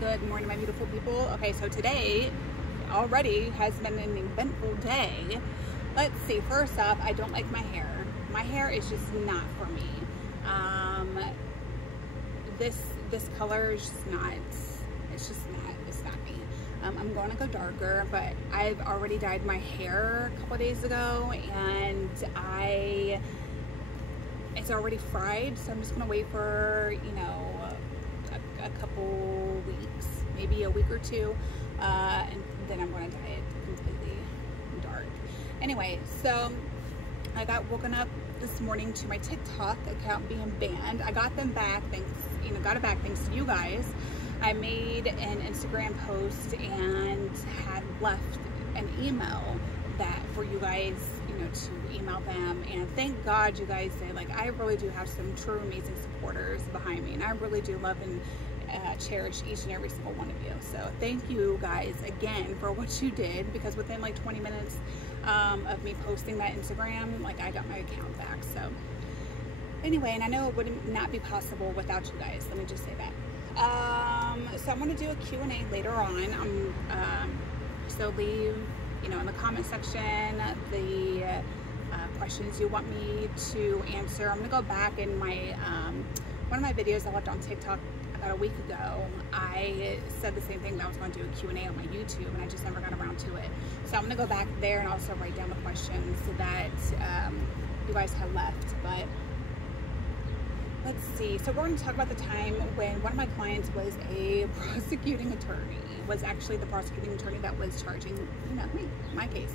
Good morning, my beautiful people. Okay, so today already has been an eventful day. Let's see. First off, I don't like my hair. My hair is just not for me. This color is just not. It's not me. I'm going to go darker, but I've already dyed my hair a couple days ago, and it's already fried. So I'm just gonna wait for a couple weeks, maybe a week or two, and then I'm going to dye it completely dark. Anyway, so I got woken up this morning to my TikTok account being banned. I got them back got it back thanks to you guys. I made an Instagram post and had left an email that for you guys, to email them, and thank God you guys did. Like, I really do have some true amazing supporters behind me, and I really do love and cherish each and every single one of you. So thank you guys again for what you did, because within like 20 minutes of me posting that Instagram, like, I got my account back. So anyway, and I know it would not be possible without you guys, let me just say that. So I'm going to do a Q&A later on. So leave in the comment section the questions you want me to answer. I'm gonna go back in my one of my videos I left on TikTok about a week ago. I said the same thing, that I was going to do a Q&A on my YouTube, and I just never got around to it. So I'm gonna go back there and also write down the questions that you guys had left. But let's see. So we're going to talk about the time when one of my clients was a prosecuting attorney, was actually the prosecuting attorney that was charging, me, my case.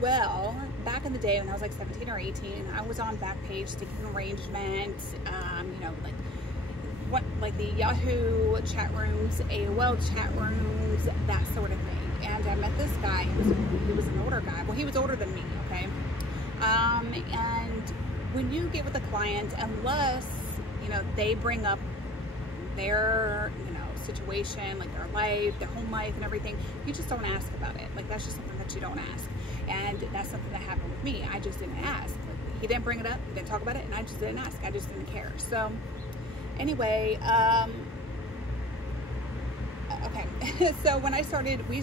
Well, back in the day when I was like 17 or 18, I was on Backpage, Seeking Arrangement, like the Yahoo chat rooms, AOL chat rooms, that sort of thing. And I met this guy. He was an older guy. Well, he was older than me, okay? And when you get with a client, unless they bring up their situation, like their life, their home life and everything, you just don't ask about it. Like, that's just something that you don't ask. And that's something that happened with me. I just didn't ask. He didn't bring it up, he didn't talk about it, and I just didn't ask. I just didn't care. So anyway, okay. So when I started, we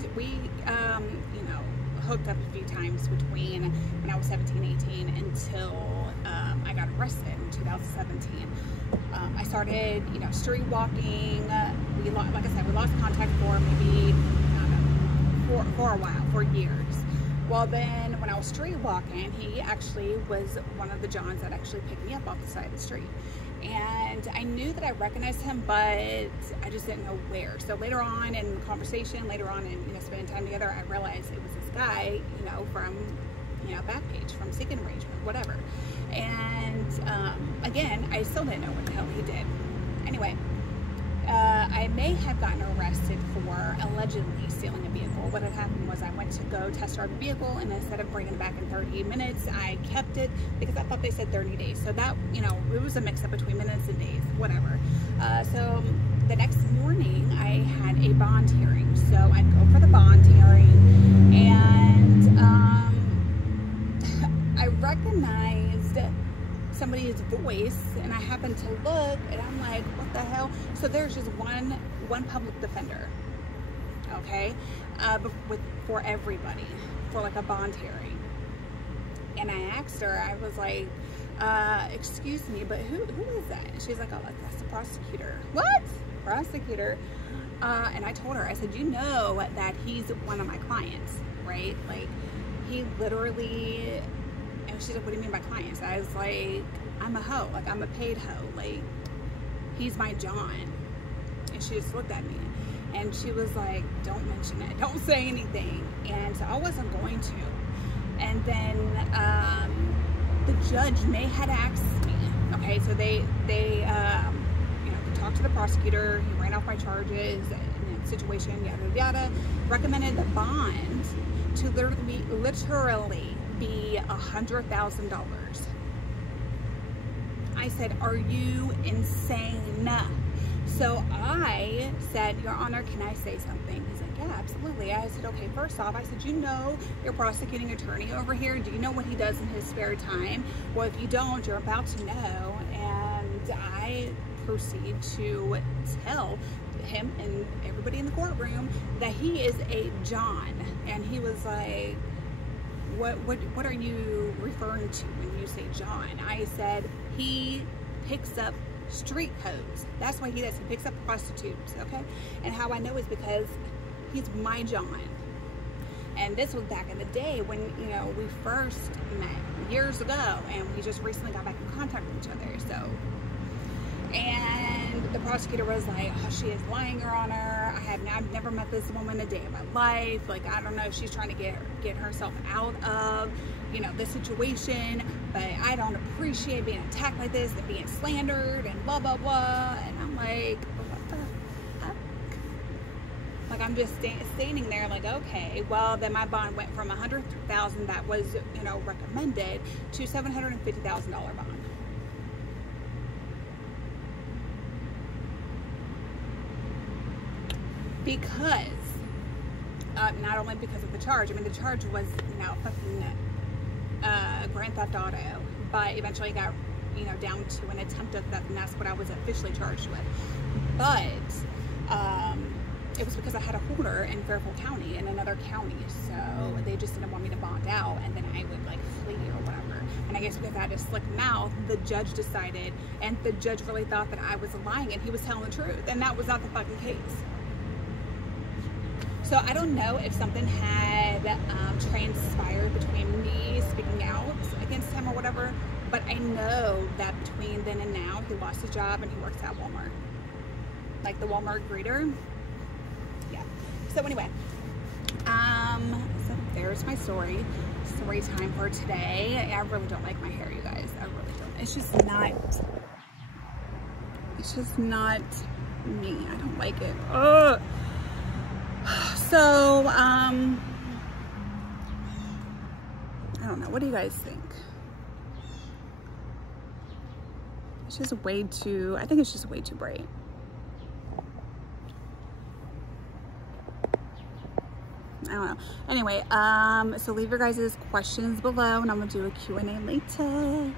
hooked up a few times between when I was 17, 18 until I got arrested in 2017. I started, street walking. Like I said, we lost contact for maybe, for a while, for years. Well, then when I was street walking, he actually was one of the Johns that actually picked me up off the side of the street. And I knew that I recognized him, but I just didn't know where. So later on in the conversation, later on in spending time together, I realized it was this guy, from Backpage, from Seeking Arrangement, whatever. And again, I still didn't know what the hell he did. Anyway, I may have gotten arrested for allegedly stealing a vehicle. What had happened was I went to go test drive a vehicle, and instead of bringing it back in 30 minutes, I kept it because I thought they said 30 days. So that, it was a mix-up between minutes and days, whatever. So the next morning, I had a bond hearing. So I go for the bond hearing, and I recognized somebody's voice, and I happened to look, and I'm like, what the hell? So there's just one public defender, okay, for everybody, for like a bond hearing. And I asked her, I was like, excuse me, but who is that? And she's like, oh, that's the prosecutor. What? Prosecutor? And I told her, I said, that he's one of my clients, right? Like, he literally. And she's like, what do you mean by clients? I was like, I'm a hoe. Like, I'm a paid hoe. Like, he's my John. And she just looked at me. And she was like, don't mention it. Don't say anything. And so I wasn't going to. And then the judge may had asked me. Okay, so they talked to the prosecutor. He ran off my charges in that situation, yada, yada. Recommended the bond to literally be $100,000. I said, are you insane? So I said, Your Honor, can I say something? He's like, yeah, absolutely. I said, okay, first off, I said, your prosecuting attorney over here, do you know what he does in his spare time? Well, if you don't, you're about to know. And I proceed to tell him and everybody in the courtroom that he is a John. And he was like, what are you referring to when you say John? I said, he picks up street hoes. That's what he does. He picks up prostitutes, okay? And how I know is because he's my John. And this was back in the day when, you know, we first met years ago, and we just recently got back in contact with each other. So, and the prosecutor was like, oh, she is lying, Your Honor. I've never met this woman a day of my life. Like, I don't know if she's trying to get herself out of, you know, this situation, but I don't appreciate being attacked like this and being slandered and blah, blah, blah. And I'm like, what the fuck? Like, I'm just standing there like, okay, well, then my bond went from $100,000 that was, you know, recommended to $750,000 bond. Because, not only because of the charge, I mean, the charge was, you know, fucking grand theft auto, but eventually got, you know, down to an attempt of theft, and that's what I was officially charged with. But, it was because I had a holder in Fairfield County, in another county, so they just didn't want me to bond out, and then I would, like, flee or whatever. And I guess because I had a slick mouth, the judge decided, and the judge really thought that I was lying and he was telling the truth, and that was not the fucking case. So I don't know if something had transpired between me speaking out against him or whatever, but I know that between then and now, he lost his job and he works at Walmart. Like the Walmart greeter. Yeah. So anyway, so there's my story time for today. I really don't like my hair, you guys. I really don't. It's just not me. I don't like it. Ugh. So, I don't know. What do you guys think? It's just way too, I think it's just way too bright. I don't know. Anyway, so leave your guys' questions below and I'm going to do a Q&A later.